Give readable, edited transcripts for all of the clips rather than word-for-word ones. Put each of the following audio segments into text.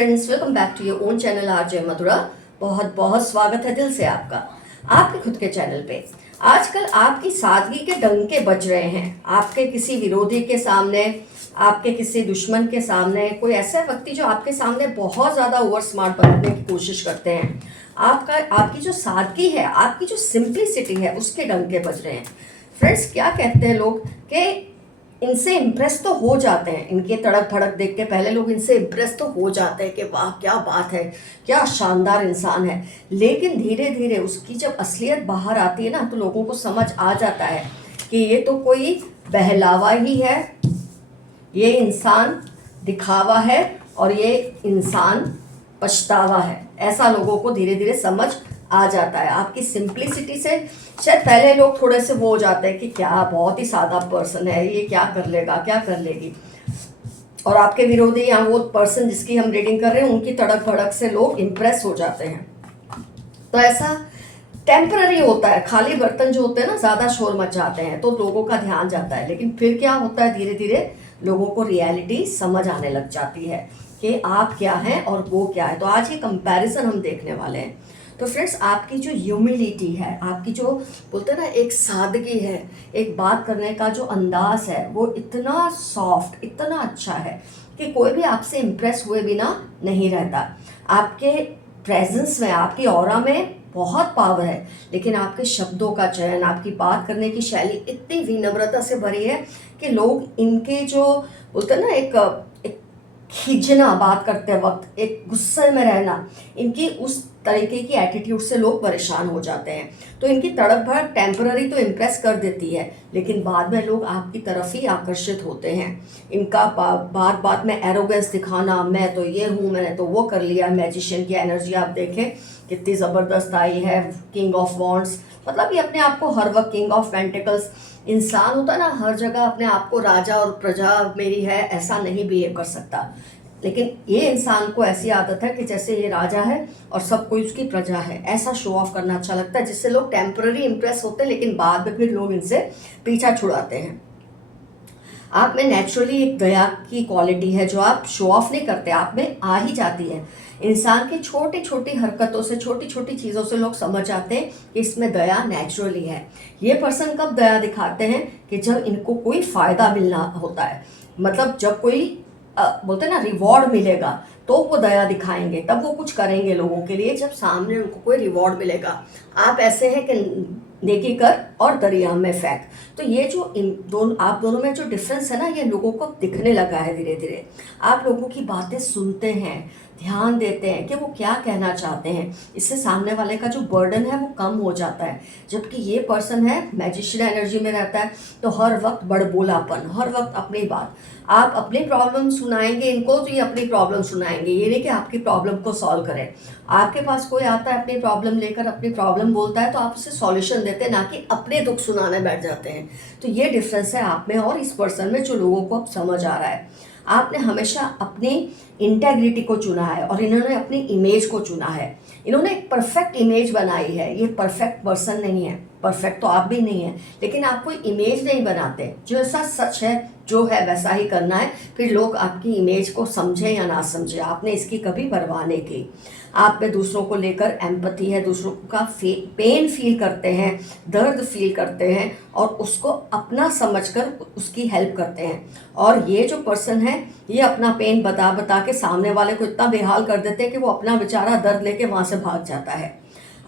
Friends, welcome back to your own channel RJ Madhura. बहुत बहुत स्वागत है दिल से आपका आपके खुद के चैनल पे। आजकल आपकी सादगी के डंके बज रहे हैं। आपके किसी विरोधी के सामने, आपके किसी दुश्मन के सामने, कोई ऐसा व्यक्ति जो आपके सामने बहुत ज़्यादा ओवर स्मार्ट बनने की कोशिश करते हैं, आपकी जो सादगी है, आपकी जो सिंप्लिसिटी है, उसके डंके बज रहे हैं। फ्रेंड्स, क्या कहते हैं लोग कि इनसे इम्प्रेस तो हो जाते हैं, इनके तड़क भड़क देख के पहले लोग इनसे इम्प्रेस तो हो जाते हैं कि वाह क्या बात है, क्या शानदार इंसान है। लेकिन धीरे धीरे उसकी जब असलियत बाहर आती है ना, तो लोगों को समझ आ जाता है कि ये तो कोई बहलावा ही है, ये इंसान दिखावा है और ये इंसान पछतावा है। ऐसा लोगों को धीरे धीरे समझ आ जाता है। आपकी सिंप्लिसिटी से शायद पहले लोग थोड़े से वो हो जाते हैं कि क्या बहुत ही सादा पर्सन है, ये क्या कर लेगा, क्या कर लेगी। और आपके विरोधी या वो पर्सन जिसकी हम रीडिंग कर रहे हैं, उनकी तड़क भड़क से लोग इम्प्रेस हो जाते हैं। तो ऐसा टेम्पररी होता है। खाली बर्तन जो होते हैं ना, ज़्यादा शोर मच जाते हैं तो लोगों का ध्यान जाता है। लेकिन फिर क्या होता है, धीरे धीरे लोगों को रियलिटी समझ आने लग जाती है कि आप क्या हैं और वो क्या है। तो आज ये कंपैरिजन हम देखने वाले हैं। तो फ्रेंड्स, आपकी जो ह्यूमिलिटी है, आपकी जो बोलते हैं ना एक सादगी है, एक बात करने का जो अंदाज है, वो इतना सॉफ्ट, इतना अच्छा है कि कोई भी आपसे इम्प्रेस हुए बिना नहीं रहता। आपके प्रेजेंस में, आपकी ऑरा में बहुत पावर है, लेकिन आपके शब्दों का चयन, आपकी बात करने की शैली इतनी विनम्रता से भरी है कि लोग इनके जो बोलते हैं ना एक खींचना, बात करते वक्त एक गुस्से में रहना, इनकी उस तरीके की एटीट्यूड से लोग परेशान हो जाते हैं। तो इनकी तड़क भड़क टेम्पररी तो इम्प्रेस कर देती है, लेकिन बाद में लोग आपकी तरफ ही आकर्षित होते हैं। इनका बात बात में एरोगेंस दिखाना, मैं तो ये हूँ, मैंने तो वो कर लिया। मैजिशियन की एनर्जी आप देखें कितनी ज़बरदस्त आई है। किंग ऑफ वॉन्ड्स, मतलब ये अपने आप को हर वक्त किंग ऑफ पेंटिकल्स, इंसान होता है ना, हर जगह अपने आप को राजा और प्रजा मेरी है ऐसा नहीं बिहेव कर सकता। लेकिन ये इंसान को ऐसी आदत है कि जैसे ये राजा है और सब कोई उसकी प्रजा है, ऐसा शो ऑफ करना अच्छा लगता है, जिससे लोग टेम्पररी इम्प्रेस होते हैं, लेकिन बाद में फिर लोग इनसे पीछा छुड़ाते हैं। आप में नेचुरली एक दया की क्वालिटी है जो आप शो ऑफ नहीं करते, आप में आ ही जाती है। इंसान की छोटी छोटी हरकतों से, छोटी छोटी चीज़ों से लोग समझ जाते हैं कि इसमें दया नेचुरली है। ये पर्सन कब दया दिखाते हैं कि जब इनको कोई फ़ायदा मिलना होता है, मतलब जब कोई बोलते हैं ना रिवॉर्ड मिलेगा तो वो दया दिखाएंगे, तब वो कुछ करेंगे लोगों के लिए जब सामने उनको कोई रिवॉर्ड मिलेगा। आप ऐसे हैं कि नेकी कर और दरिया में फेंक। तो ये जो इन दोनों, आप दोनों में जो डिफरेंस है ना, ये लोगों को दिखने लगा है धीरे धीरे। आप लोगों की बातें सुनते हैं, ध्यान देते हैं कि वो क्या कहना चाहते हैं। इससे सामने वाले का जो बर्डन है वो कम हो जाता है। जबकि ये पर्सन है मैजिशियन एनर्जी में रहता है, तो हर वक्त बड़बोलापन, हर वक्त अपनी बात। आप अपनी प्रॉब्लम सुनाएंगे इनको तो ये अपनी प्रॉब्लम सुनाएंगे, ये नहीं कि आपकी प्रॉब्लम को सॉल्व करें। आपके पास कोई आता है अपनी प्रॉब्लम लेकर, अपनी प्रॉब्लम बोलता है तो आप उसे सॉल्यूशन देते हैं, ना कि अपने दुख सुनाने बैठ जाते हैं। तो ये डिफरेंस है आप में और इस पर्सन में, जो लोगों को अब समझ आ रहा है। आपने हमेशा अपनी इंटेग्रिटी को चुना है और इन्होंने अपनी इमेज को चुना है। इन्होंने एक परफेक्ट इमेज बनाई है। ये परफेक्ट पर्सन नहीं है, परफेक्ट तो आप भी नहीं है, लेकिन आप कोई इमेज नहीं बनाते। जो ऐसा सच है, जो है वैसा ही करना है। फिर लोग आपकी इमेज को समझें या ना समझें, आपने इसकी कभी परवाह नहीं की। आप में दूसरों को लेकर एम्पैथी है, दूसरों का पेन फील करते हैं, दर्द फील करते हैं और उसको अपना समझकर उसकी हेल्प करते हैं। और ये जो पर्सन है, ये अपना पेन बता बता के सामने वाले को इतना बेहाल कर देते हैं कि वो अपना बेचारा दर्द लेके वहाँ से भाग जाता है।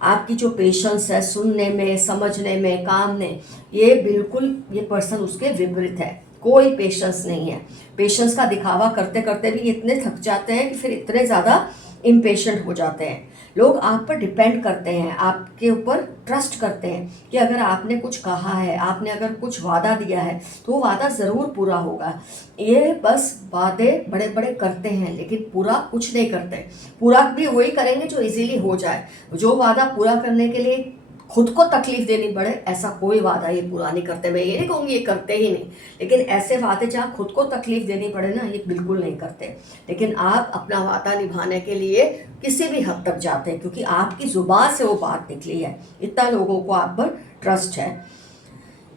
आपकी जो पेशेंस है सुनने में, समझने में, काम में, ये बिल्कुल ये पर्सन उसके विपरीत है। कोई पेशेंस नहीं है। पेशेंस का दिखावा करते करते भी इतने थक जाते हैं कि फिर इतने ज़्यादा इम्पेशेंट हो जाते हैं। लोग आप पर डिपेंड करते हैं, आपके ऊपर ट्रस्ट करते हैं कि अगर आपने कुछ कहा है, आपने अगर कुछ वादा दिया है तो वो वादा ज़रूर पूरा होगा। ये बस वादे बड़े बड़े करते हैं लेकिन पूरा कुछ नहीं करते। पूरा भी वही करेंगे जो इजीली हो जाए। जो वादा पूरा करने के लिए खुद को तकलीफ देनी पड़े, ऐसा कोई वादा ये पूरा नहीं करते। मैं ये नहीं कहूँगी ये करते ही नहीं, लेकिन ऐसे वादे जहाँ खुद को तकलीफ देनी पड़े ना, ये बिल्कुल नहीं करते। लेकिन आप अपना वादा निभाने के लिए किसी भी हद तक जाते हैं, क्योंकि आपकी ज़ुबान से वो बात निकली है। इतना लोगों को आप पर ट्रस्ट है।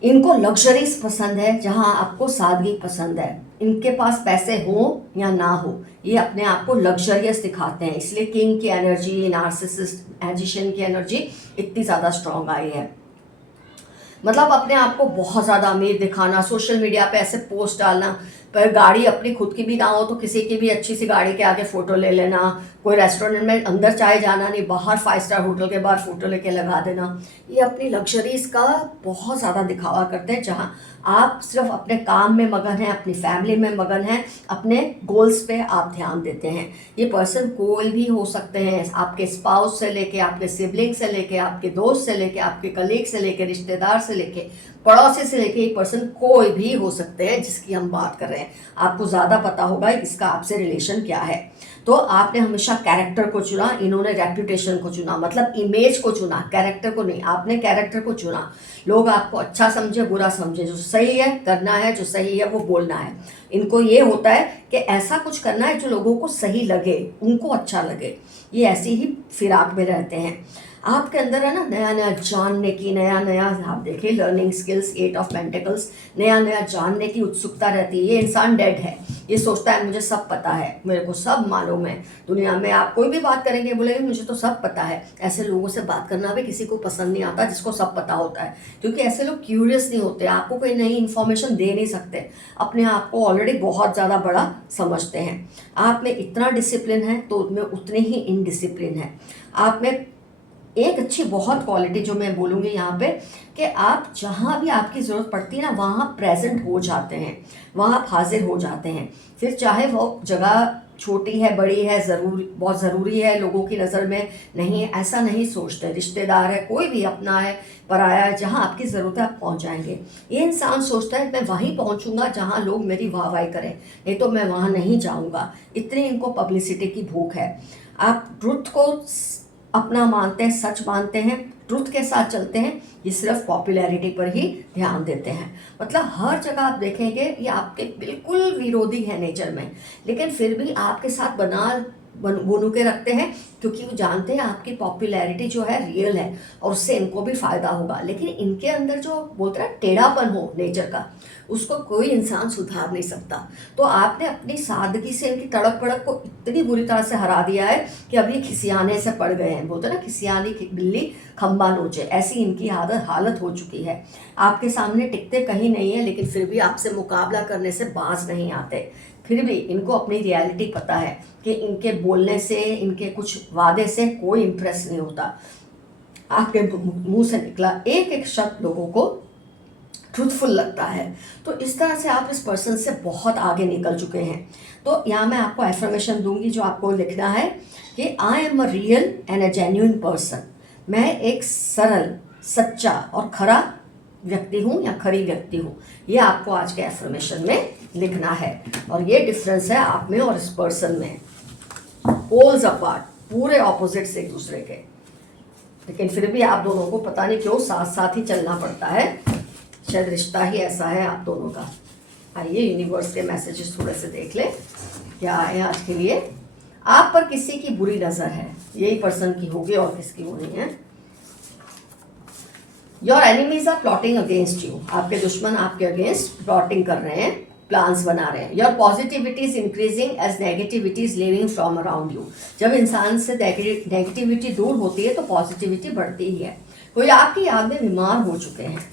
इनको लग्जरीज पसंद है जहां आपको सादगी पसंद है। इनके पास पैसे हो या ना हो, ये अपने आप को लग्जरियस दिखाते हैं, इसलिए किंग की एनर्जी, नार्सिसिस्ट, मैजिशियन की एनर्जी इतनी ज़्यादा स्ट्रांग आई है। मतलब अपने आप को बहुत ज़्यादा अमीर दिखाना, सोशल मीडिया पे ऐसे पोस्ट डालना, पर गाड़ी अपनी खुद की भी ना हो तो किसी की भी अच्छी सी गाड़ी के आगे फ़ोटो ले लेना, कोई रेस्टोरेंट में अंदर चाहे जाना नहीं, बाहर 5 स्टार होटल के बाहर फ़ोटो लेके लगा देना, ये अपनी लग्जरीज का बहुत ज़्यादा दिखावा करते हैं। जहाँ आप सिर्फ अपने काम में मगन हैं, अपनी फैमिली में मगन हैं, अपने गोल्स पे आप ध्यान देते हैं। ये पर्सन कोई भी हो सकते हैं, आपके स्पाउस से लेके, आपके सिबलिंग से लेके, आपके दोस्त से लेके, आपके कलीग से लेके, रिश्तेदार से लेके, पड़ोसी से लेके, ये पर्सन कोई भी हो सकते हैं जिसकी हम बात कर रहे हैं। आपको ज़्यादा पता होगा इसका आपसे रिलेशन क्या है। तो आपने हमेशा कैरेक्टर को चुना, इन्होंने रेप्यूटेशन को चुना, मतलब इमेज को चुना, कैरेक्टर को नहीं। आपने कैरेक्टर को चुना, लोग आपको अच्छा समझे बुरा समझे, जो सही है करना है, जो सही है वो बोलना है। इनको ये होता है कि ऐसा कुछ करना है जो लोगों को सही लगे, उनको अच्छा लगे, ये ऐसी ही फिराक में रहते हैं। आपके अंदर है ना नया नया जानने की, नया नया, आप देखिए लर्निंग स्किल्स, 8 ऑफ पेंटिकल्स, नया नया जानने की उत्सुकता रहती है। ये इंसान डेड है, ये सोचता है मुझे सब पता है, मेरे को सब मालूम है दुनिया में। आप कोई भी बात करेंगे बोलेंगे मुझे तो सब पता है। ऐसे लोगों से बात करना भी किसी को पसंद नहीं आता जिसको सब पता होता है, क्योंकि ऐसे लोग क्यूरियस नहीं होते, आपको कोई नई इन्फॉर्मेशन दे नहीं सकते, अपने आप को ऑलरेडी बहुत ज़्यादा बड़ा समझते हैं। आप में इतना डिसिप्लिन है तो उनमें उतने ही इनडिसिप्लिन है। आप में एक अच्छी बहुत क्वालिटी जो मैं बोलूँगी यहाँ पे, कि आप जहाँ भी आपकी ज़रूरत पड़ती है ना वहाँ प्रेजेंट हो जाते हैं, वहाँ आप हाजिर हो जाते हैं। फिर चाहे वो जगह छोटी है बड़ी है, ज़रूरी बहुत ज़रूरी है लोगों की नज़र में, नहीं है ऐसा नहीं सोचते। रिश्तेदार है, कोई भी अपना है पराया है, जहाँ आपकी ज़रूरत है आप पहुँच जाएंगे। ये इंसान सोचता है मैं वहीं पहुँचूंगा जहाँ लोग मेरी वाहवाही करें, नहीं तो मैं वहाँ नहीं जाऊँगा। इतनी इनको पब्लिसिटी की भूख है। आप ट्रुथ को अपना मानते हैं, सच मानते हैं, ट्रुथ के साथ चलते हैं, ये सिर्फ पॉपुलैरिटी पर ही ध्यान देते हैं। मतलब हर जगह आप देखेंगे ये आपके बिल्कुल विरोधी है नेचर में, लेकिन फिर भी आपके साथ बुनू के रखते हैं, क्योंकि वो जानते हैं आपकी पॉपुलैरिटी जो है रियल है और उससे इनको भी फ़ायदा होगा। लेकिन इनके अंदर जो बोलते हैं टेढ़ापन हो नेचर का, उसको कोई इंसान सुधार नहीं सकता। तो आपने अपनी सादगी से इनकी तड़क भड़क को इतनी बुरी तरह से हरा दिया है कि अब ये खिसियाने से पड़ गए हैं। बोलते हैं ना खिसियानी बिल्ली खंबा नोचे, ऐसी इनकी हालत हो चुकी है। आपके सामने टिकते कहीं नहीं है, लेकिन फिर भी आपसे मुकाबला करने से बाज नहीं आते। फिर भी इनको अपनी रियलिटी पता है कि इनके बोलने से, इनके कुछ वादे से कोई इम्प्रेस नहीं होता। आपके मुंह से निकला एक एक शब्द लोगों को ट्रूथफुल लगता है। तो इस तरह से आप इस पर्सन से बहुत आगे निकल चुके हैं। तो यहाँ मैं आपको एफर्मेशन दूंगी जो आपको लिखना है कि I am a real and a genuine person. मैं एक सरल, सच्चा और खरा व्यक्ति हूँ या खरी व्यक्ति हूँ। ये आपको आज के एफर्मेशन में लिखना है। और ये डिफरेंस है आप में और इस पर्सन में, पोल्स अपार्ट, पूरे ऑपोजिट से एक दूसरे के, लेकिन फिर भी आप दोनों को पता नहीं क्यों साथ साथ ही चलना पड़ता है। शायद रिश्ता ही ऐसा है आप दोनों का। आइए यूनिवर्स के मैसेजेस थोड़े से देख ले क्या है आज के लिए। आप पर किसी की बुरी नज़र है, यही पर्सन की होगी और किसकी होनी है। Your enemies are plotting against you, आपके दुश्मन आपके अगेंस्ट प्लॉटिंग कर रहे हैं, प्लान्स बना रहे हैं। Your positivity is increasing as negativity is living from around you. जब इंसान से नेगेटिविटी दूर होती है तो पॉजिटिविटी बढ़ती ही है। कोई आपकी याद में बीमार हो चुके हैं,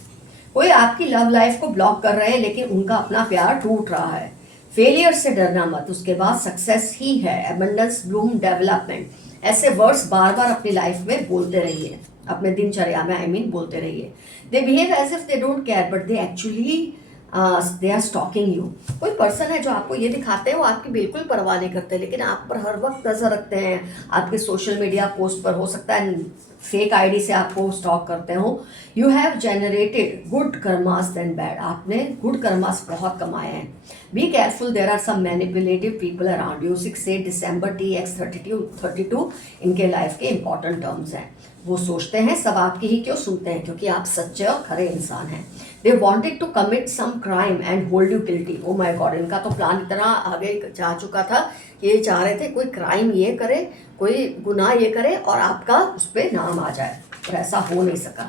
कोई आपकी लव लाइफ को ब्लॉक कर रहे हैं, लेकिन उनका अपना प्यार टूट रहा है। फेलियर से डरना मत, उसके बाद सक्सेस ही है। एबंडेंस, ब्लूम, डेवलपमेंट, ऐसे वर्ड्स बार बार अपनी लाइफ में बोलते रहिए, अपने दिनचर्या में बोलते रहिए। They behave as if they don't care but they actually they are stalking you. कोई पर्सन है जो आपको ये दिखाते हैं वो आपकी बिल्कुल परवाह नहीं करते, लेकिन आप पर हर वक्त नजर रखते हैं। आपके सोशल मीडिया पोस्ट पर हो सकता है फेक आईडी से आपको स्टॉक करते हो। You have generated good karmas then bad, आपने गुड कर्मास बहुत कमाए हैं। Be careful, there are some manipulative people around you. 6-8 दिसंबर TX32 इनके लाइफ के इंपॉर्टेंट टर्म्स हैं। वो सोचते हैं सब आपकी ही क्यों सुनते हैं, क्योंकि आप सच्चे और खरे इंसान हैं। They wanted to commit some crime and hold you guilty. Oh my God, इनका तो प्लान इतना आगे जा चुका था कि ये चाह रहे थे कोई क्राइम ये करे, कोई गुनाह ये करे और आपका उस पर नाम आ जाए, पर ऐसा हो नहीं सका।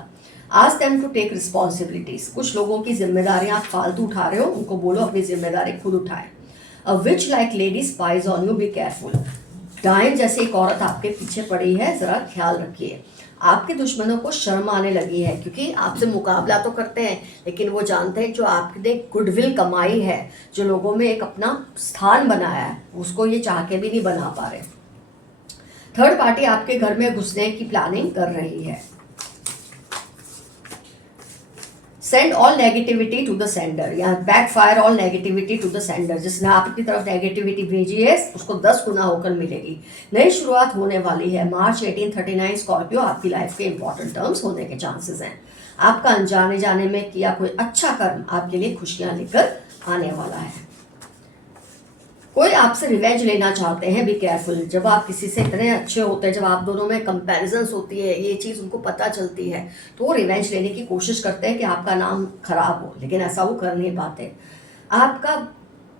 Ask them to take responsibilities. कुछ लोगों की जिम्मेदारियां आप फालतू उठा रहे हो, उनको बोलो अपनी जिम्मेदारी खुद उठाए। A witch like lady spies on you, be careful. डायन जैसे एक औरत आपके पीछे पड़ी है, जरा ख्याल रखिए। आपके दुश्मनों को शर्म आने लगी है क्योंकि आपसे मुकाबला तो करते हैं, लेकिन वो जानते हैं जो आपने गुडविल कमाई है, जो लोगों में एक अपना स्थान बनाया है, उसको ये चाह के भी नहीं बना पा रहे। थर्ड पार्टी आपके घर में घुसने की प्लानिंग कर रही है। Send all negativity to the sender, या backfire all negativity to the sender. जिसने आपकी तरफ नेगेटिविटी भेजी है उसको 10 गुना होकर मिलेगी। नई शुरुआत होने वाली है। मार्च 1839 स्कॉर्पियो आपकी लाइफ के इंपॉर्टेंट टर्म्स होने के चांसेस हैं। आपका अनजाने जाने में किया कोई अच्छा कर्म आपके लिए खुशियां लेकर आने वाला है। कोई आपसे रिवेंज लेना चाहते हैं, बी केयरफुल। जब आप किसी से इतने अच्छे होते हैं, जब आप दोनों में कंपैरिजन्स होती है, ये चीज़ उनको पता चलती है, तो वो रिवेंज लेने की कोशिश करते हैं कि आपका नाम खराब हो, लेकिन ऐसा वो कर नहीं पाते।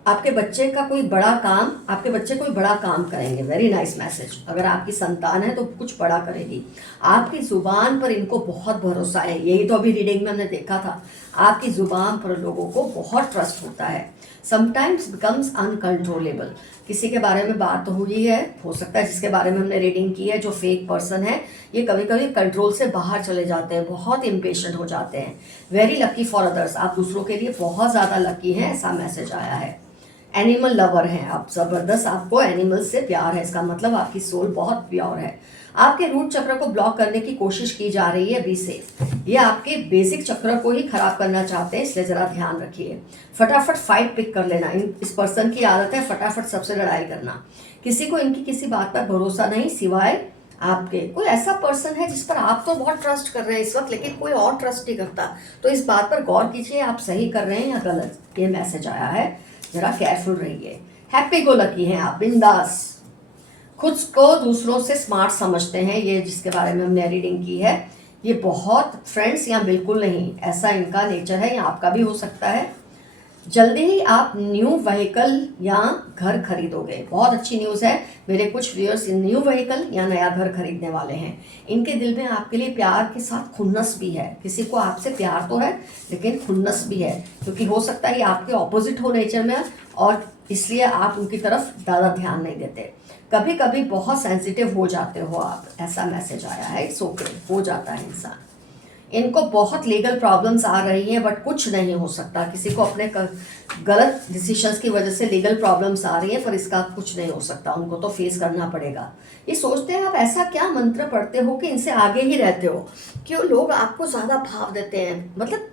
आपके बच्चे कोई बड़ा काम करेंगे। Very nice message. अगर आपकी संतान है तो कुछ बड़ा करेगी। आपकी जुबान पर इनको बहुत भरोसा है, यही तो अभी रीडिंग में हमने देखा था। आपकी जुबान पर लोगों को बहुत ट्रस्ट होता है। Sometimes becomes uncontrollable. किसी के बारे में बात हुई है, हो सकता है जिसके बारे में हमने रीडिंग की है, जो फेक पर्सन है, ये कभी कभी कंट्रोल से बाहर चले जाते हैं, बहुत इम्पेशेंट हो जाते हैं। वेरी लकी फॉर अदर्स, आप दूसरों के लिए बहुत ज़्यादा लकी हैं, ऐसा मैसेज आया है। एनिमल लवर हैं आप, ज़बरदस्त, आपको एनिमल्स से प्यार है, इसका मतलब आपकी सोल बहुत प्योर है। आपके रूट चक्र को ब्लॉक करने की कोशिश की जा रही है, बी सेफ। ये आपके बेसिक चक्र को ही खराब करना चाहते हैं, इसलिए ज़रा ध्यान रखिए। फटाफट फाइट पिक कर लेना, इस पर्सन की आदत है फटाफट सबसे लड़ाई करना। किसी को इनकी किसी बात पर भरोसा नहीं सिवाय आपके। कोई ऐसा पर्सन है जिस पर आप तो बहुत ट्रस्ट कर रहे हैं इस वक्त, लेकिन कोई और ट्रस्ट नहीं करता, तो इस बात पर गौर कीजिए आप सही कर रहे हैं या गलत। ये मैसेज आया है, जरा केयरफुल रहिए। हैप्पी गो लकी हैं आप, बिंदास, खुद को दूसरों से स्मार्ट समझते हैं। ये जिसके बारे में हमने रीडिंग की है, ये बहुत फ्रेंड्स या बिल्कुल नहीं, ऐसा इनका नेचर है, या आपका भी हो सकता है। जल्दी ही आप न्यू व्हीकल या घर खरीदोगे। बहुत अच्छी न्यूज़ है, मेरे कुछ व्यूअर्स न्यू व्हीकल या नया घर खरीदने वाले हैं। इनके दिल में आपके लिए प्यार के साथ खुन्नस भी है। किसी को आपसे प्यार तो है लेकिन खुन्नस भी है, क्योंकि हो सकता है ये आपके ऑपोजिट हो नेचर में, और इसलिए आप उनकी तरफ ज़्यादा ध्यान नहीं देते। कभी कभी बहुत सेंसिटिव हो जाते हो आप, ऐसा मैसेज आया है। इट्स ओके, हो जाता है इंसान। इनको बहुत लीगल प्रॉब्लम्स आ रही हैं, बट कुछ नहीं हो सकता। किसी को अपने गलत डिसीजंस की वजह से लीगल प्रॉब्लम्स आ रही हैं, पर इसका कुछ नहीं हो सकता, उनको तो फेस करना पड़ेगा। ये सोचते हैं आप ऐसा क्या मंत्र पढ़ते हो कि इनसे आगे ही रहते हो, क्यों लोग आपको ज़्यादा भाव देते हैं, मतलब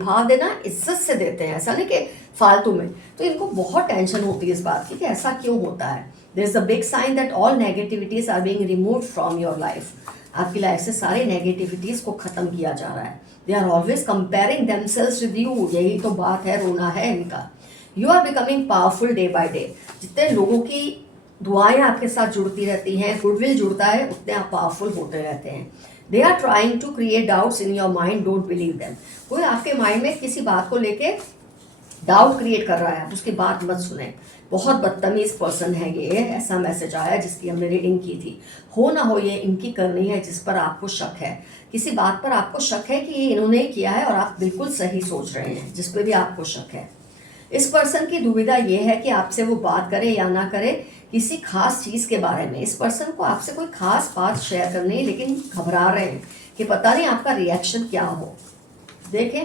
भाव देना इज्जत से देते हैं, ऐसा नहीं कि फालतू में। तो इनको बहुत टेंशन होती है इस बात की कि ऐसा क्यों होता है। There is a big sign that all negativities are being removed from your life. आपकी लाइफ से सारी नेगेटिविटीज को खत्म किया जा रहा है। They are always comparing themselves with you, यही तो बात है, रोना है इनका। You are becoming powerful day by day. जितने लोगों की दुआएं आपके साथ जुड़ती रहती हैं, गुडविल जुड़ता है, उतने आप पावरफुल होते रहते हैं। They are trying to create doubts in your mind, don't believe them. कोई आपके माइंड में किसी बात को लेके डाउट क्रिएट कर रहा है, आप उसकी बात मत सुने। बहुत बदतमीज पर्सन है ये, ऐसा मैसेज आया जिसकी हमने रीडिंग की थी। हो ना हो ये इनकी करनी है जिस पर आपको शक है, किसी बात पर आपको शक है कि ये इन्होंने किया है और आप बिल्कुल सही सोच रहे हैं, जिस पर भी आपको शक है। इस पर्सन की दुविधा ये है कि आपसे वो बात करे या ना करे किसी खास चीज़ के बारे में। इस पर्सन को आपसे कोई खास बात शेयर करनी है, लेकिन घबरा रहे हैं कि पता नहीं आपका रिएक्शन क्या हो। देखें,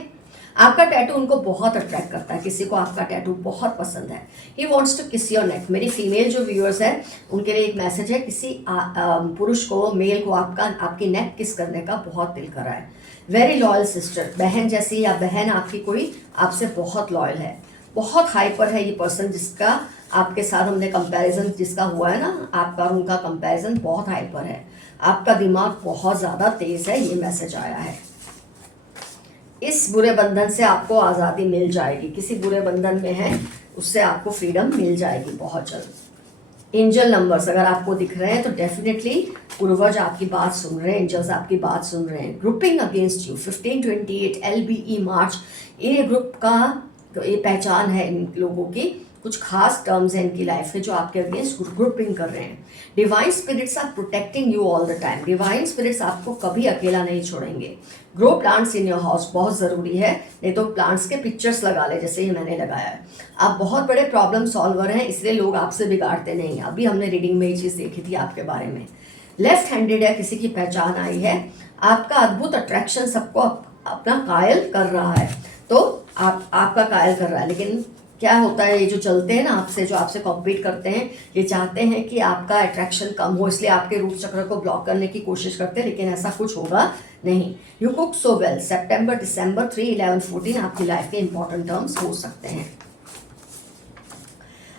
आपका टैटू उनको बहुत अट्रैक्ट करता है, किसी को आपका टैटू बहुत पसंद है। He wants to kiss your neck. मेरी फीमेल जो व्यूअर्स है उनके लिए एक मैसेज है, किसी पुरुष को, मेल को आपकी नेक किस करने का बहुत दिल कर रहा है। वेरी लॉयल सिस्टर, बहन जैसी, या बहन आपकी कोई आपसे बहुत लॉयल है। बहुत हाइपर है ये पर्सन, जिसका आपके साथ हमने कंपैरिजन जिसका हुआ है ना, आपका और उनका कंपैरिजन बहुत हाइपर है। आपका दिमाग बहुत ज़्यादा तेज़ है, ये मैसेज आया है। इस बुरे बंधन से आपको आज़ादी मिल जाएगी। किसी बुरे बंधन में है, उससे आपको फ्रीडम मिल जाएगी बहुत जल्द। एंजल नंबर्स अगर आपको दिख रहे हैं तो डेफिनेटली पूर्वज आपकी बात सुन रहे हैं, एंजल्स आपकी बात सुन रहे हैं। ग्रुपिंग अगेंस्ट यू 1528 LBE मार्च, ये ग्रुप का ये पहचान है इन लोगों की, कुछ खास टर्म्स हैं इनकी लाइफ में जो आपके अगेंस्ट ग्रुपिंग कर रहे हैं। Divine spirits are protecting you all the time. Divine spirits आपको कभी अकेला नहीं छोड़ेंगे। Grow plants in your house बहुत ज़रूरी है, नहीं तो प्लांट्स के पिक्चर्स लगा ले जैसे ही मैंने लगाया है। आप बहुत बड़े प्रॉब्लम सॉल्वर हैं, इसलिए लोग आपसे बिगाड़ते नहीं। अभी हमने रीडिंग में ये चीज़ देखी थी आपके बारे में। लेफ्ट हैंडेड है, किसी की पहचान आई है। आपका अद्भुत अट्रैक्शन सबको अपना कायल कर रहा है, तो आपका कायल कर रहा है। लेकिन क्या होता है, ये जो चलते हैं ना आपसे, जो आपसे कॉम्पीट करते हैं, ये चाहते हैं कि आपका अट्रैक्शन कम हो, इसलिए आपके रूट चक्र को ब्लॉक करने की कोशिश करते हैं, लेकिन ऐसा कुछ होगा नहीं। You cook so well. सितंबर, दिसंबर 3, 11, 14 आपकी लाइफ के इंपॉर्टेंट टर्म्स हो सकते हैं।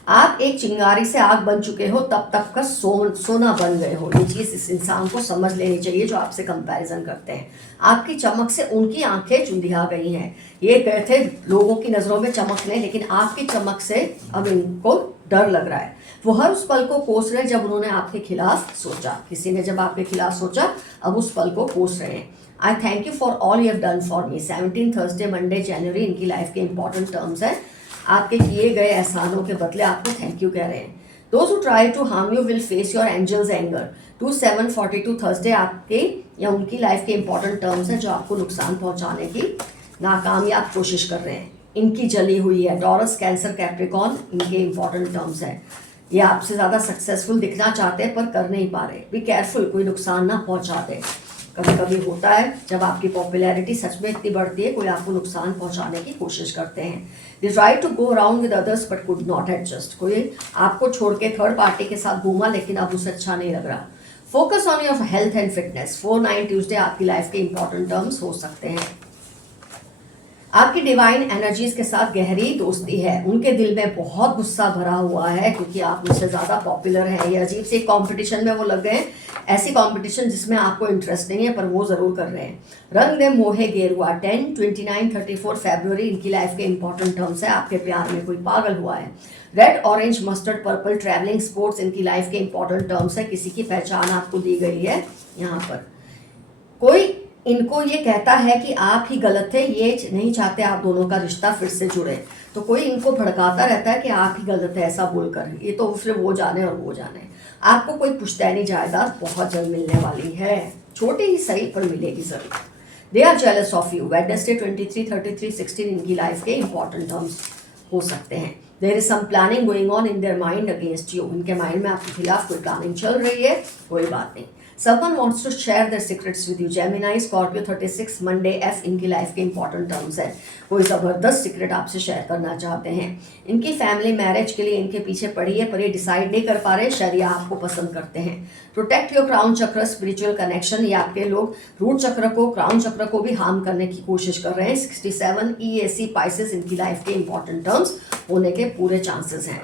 आप एक चिंगारी से आग बन चुके हो, तब तक का सोना बन गए हो। ये चीज़ इस इंसान को समझ लेनी चाहिए जो आपसे कंपैरिजन करते हैं। आपकी चमक से उनकी आंखें चुंधिया गई हैं। ये गए थे लोगों की नज़रों में चमकने, लेकिन आपकी चमक से अब इनको डर लग रहा है। वो हर उस पल को कोस रहे जब उन्होंने आपके खिलाफ सोचा। किसी ने जब आपके खिलाफ सोचा, अब उस पल को कोस रहे हैं। I thank you for all you have done for me. 17 Thursday, Monday, जनवरी इनकी लाइफ के इंपॉर्टेंट टर्म्स है। आपके किए गए एहसानों के बदले आपको थैंक यू कह रहे हैं। Those who try to harm you will face your angels anger. 2742 Thursday आपके या उनकी लाइफ के इंपॉर्टेंट टर्म्स हैं जो आपको नुकसान पहुंचाने की नाकामयाब कोशिश कर रहे हैं। इनकी जली हुई है। टॉरस, कैंसर, कैप्रिकॉर्न इनके इंपॉर्टेंट टर्म्स हैं। ये आपसे ज़्यादा सक्सेसफुल दिखना चाहते हैं पर कर नहीं पा रहे। बी केयरफुल, कोई नुकसान ना पहुंचा दे। कभी कभी होता है जब आपकी पॉपुलैरिटी सच में इतनी बढ़ती है, कोई आपको नुकसान पहुंचाने की कोशिश करते हैं। They try to go around with others but could not adjust. कोई आपको छोड़ के थर्ड पार्टी के साथ घूमा, लेकिन अब उसे अच्छा नहीं लग रहा। Focus on your health and fitness. 4-9 Tuesday आपकी लाइफ के इंपॉर्टेंट टर्म्स हो सकते हैं। आपकी डिवाइन एनर्जीज के साथ गहरी दोस्ती है। उनके दिल में बहुत गुस्सा भरा हुआ है क्योंकि आप मुझसे ज़्यादा पॉपुलर हैं। ये अजीब से कंपटीशन में वो लग गए, ऐसी कंपटीशन जिसमें आपको इंटरेस्ट नहीं है पर वो ज़रूर कर रहे हैं। रंग दे मोहे गेरुआ। 10, 29, 34 फरवरी इनकी लाइफ के इंपॉर्टेंट टर्म्स है। आपके प्यार में कोई पागल हुआ है। Red, orange, mustard, purple, travelling, sports इनकी लाइफ के इंपॉर्टेंट टर्म्स है। किसी की पहचान आपको दी गई है यहाँ पर। कोई इनको ये कहता है कि आप ही गलत थे, ये नहीं चाहते आप दोनों का रिश्ता फिर से जुड़े, तो कोई इनको भड़काता रहता है कि आप ही गलत है ऐसा बोलकर। ये तो सिर्फ वो जाने और वो जाने। आपको कोई पुश्तैनी जायदाद बहुत जल्द मिलने वाली है, छोटी ही सही पर मिलेगी जरूर। They are jealous of you. Wednesday 23, 33, 16 इनकी लाइफ के इंपॉर्टेंट टर्म्स हो सकते हैं। There is some planning going on in their mind against you. इनके माइंड में आपके खिलाफ कोई प्लानिंग चल रही है, कोई बात नहीं। Someone wants to share their secrets with you. Gemini, Scorpio 36, Monday, F इनकी लाइफ के इंपॉर्टेंट टर्म्स है। कोई ज़बरदस्त सीक्रेट आपसे शेयर करना चाहते हैं। इनकी फैमिली मैरिज के लिए इनके पीछे पड़ी है पर ये डिसाइड नहीं कर पा रहे, शरिया आपको पसंद करते हैं। प्रोटेक्ट योर क्राउन चक्र, स्पिरिचुअल कनेक्शन। ये आपके लोग रूट चक्र को, क्राउन चक्र को भी हार्म करने की कोशिश कर रहे हैं। 67 EAC पाइसेस इनकी लाइफ के इंपॉर्टेंट टर्म्स होने के पूरे चांसेस हैं।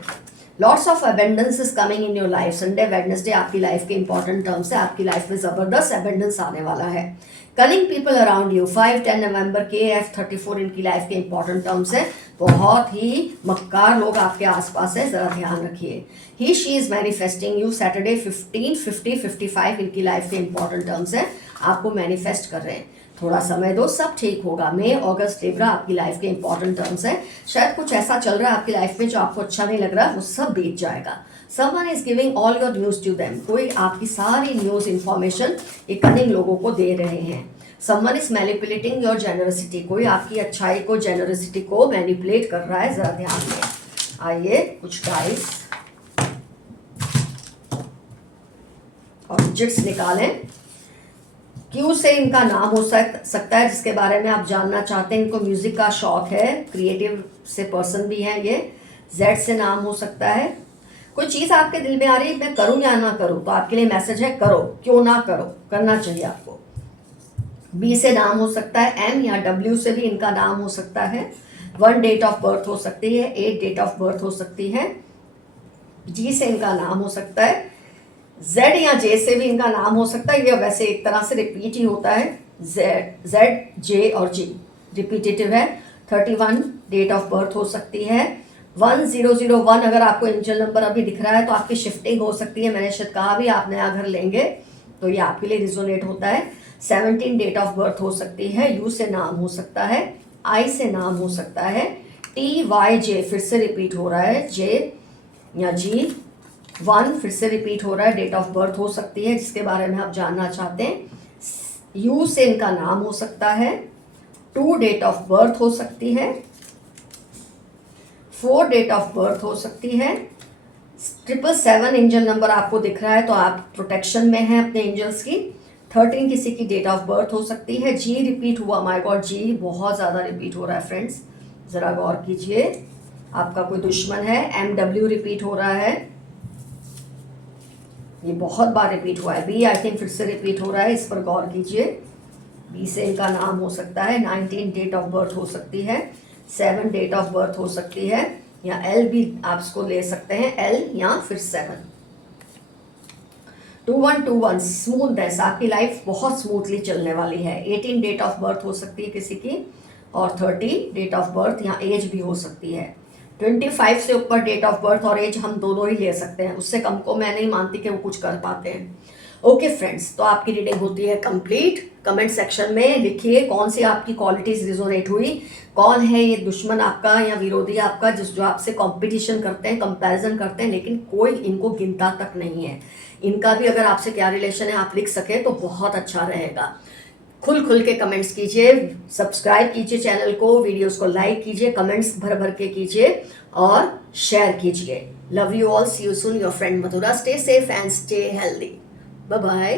Lots of abundance is coming in your life. Sunday, Wednesday आपकी लाइफ के इंपॉर्टेंट टर्म्स है। आपकी लाइफ में जबरदस्त अबेंडेंस आने वाला है। Cunning people around you. 5, 10 November, KF 34 इनकी लाइफ के इंपॉर्टेंट टर्म्स है। बहुत ही मक्कार लोग आपके आसपास है, जरा ध्यान रखिए। He she is manifesting you. Saturday 15, 50, 55 इनकी लाइफ के इंपॉर्टेंट टर्म्स है। आपको मैनिफेस्ट कर रहे हैं। थोड़ा समय दो, सब ठीक होगा। मई, अगस्त, लिब्रा आपकी लाइफ के इंपॉर्टेंट टर्म्स है। शायद कुछ ऐसा चल रहा है आपकी लाइफ में जो आपको अच्छा नहीं लग रहा, वो सब बीत जाएगा। Someone is giving all your news to them. कोई आपकी सारी न्यूज इंफॉर्मेशन ये कनिंग लोगों को दे रहे हैं। Someone is manipulating your generosity. कोई आपकी अच्छाई को, जेनरसिटी को मैनिपुलेट कर रहा है, जरा ध्यान दें। आइए कुछ डाइस और डिजिट्स निकालें। क्यू से इनका नाम हो सकता है जिसके बारे में आप जानना चाहते हैं। इनको म्यूजिक का शौक है, क्रिएटिव से पर्सन भी हैं ये। जेड से नाम हो सकता है। कोई चीज़ आपके दिल में आ रही है, मैं करूं या ना करूं, तो आपके लिए मैसेज है करो, क्यों ना करो, करना चाहिए आपको। बी से नाम हो सकता है। एम या डब्ल्यू से भी इनका नाम हो सकता है। 1 डेट ऑफ बर्थ हो सकती है। 8 डेट ऑफ बर्थ हो सकती है। जी से इनका नाम हो सकता है। जेड या जे से भी इनका नाम हो सकता है। ये वैसे एक तरह से रिपीट ही होता है। जेड, जे और जी रिपीटेटिव है। 31 डेट ऑफ बर्थ हो सकती है। 1001 अगर आपको एंजल नंबर अभी दिख रहा है तो आपकी शिफ्टिंग हो सकती है। मैंने शायद कहा भी आप नया घर लेंगे तो ये आपके लिए रिजोनेट होता है। 17 डेट ऑफ बर्थ हो सकती है। यू से नाम हो सकता है। आई से नाम हो सकता है। TYJ फिर से रिपीट हो रहा है, J या G1 फिर से रिपीट हो रहा है। डेट ऑफ बर्थ हो सकती है जिसके बारे में आप जानना चाहते हैं। U से इनका नाम हो सकता है। 2 डेट ऑफ बर्थ हो सकती है। 4 डेट ऑफ बर्थ हो सकती है। 777 एंजल नंबर आपको दिख रहा है तो आप प्रोटेक्शन में हैं अपने एंजल्स की। 13 किसी की डेट ऑफ बर्थ हो सकती है। G रिपीट हुआ, माय गॉड G बहुत ज़्यादा रिपीट हो रहा है फ्रेंड्स, ज़रा गौर कीजिए। आपका कोई दुश्मन है। MW रिपीट हो रहा है, ये बहुत बार रिपीट हुआ है। B आई थिंक फिर से रिपीट हो रहा है, इस पर गौर कीजिए। B से इनका नाम हो सकता है। 19 डेट ऑफ बर्थ हो सकती है। 7 डेट ऑफ बर्थ हो सकती है, या L भी आप इसको ले सकते हैं, L या फिर 7। 2121 स्मूथनेस, आपकी लाइफ बहुत स्मूथली चलने वाली है। 18 डेट ऑफ बर्थ हो सकती है किसी की, और 30 डेट ऑफ बर्थ या एज भी हो सकती है। 25 से ऊपर डेट ऑफ बर्थ और एज हम दोनों ही ले सकते हैं, उससे कम को मैं नहीं मानती कि वो कुछ कर पाते हैं। ओके फ्रेंड्स, तो आपकी रीडिंग होती है कंप्लीट। कमेंट सेक्शन में लिखिए कौन सी आपकी क्वालिटीज रिजोनेट हुई, कौन है ये दुश्मन आपका या विरोधी आपका जो आपसे कंपटीशन करते हैं, कंपैरिजन करते हैं, लेकिन कोई इनको गिनता तक नहीं है। इनका भी अगर आपसे क्या रिलेशन है आप लिख सके तो बहुत अच्छा रहेगा। खुल के कमेंट्स कीजिए, सब्सक्राइब कीजिए चैनल को, वीडियोस को लाइक कीजिए, कमेंट्स भर के कीजिए और शेयर कीजिए। Love you all, see you soon, your friend Madhura. Stay safe and stay healthy. Bye bye.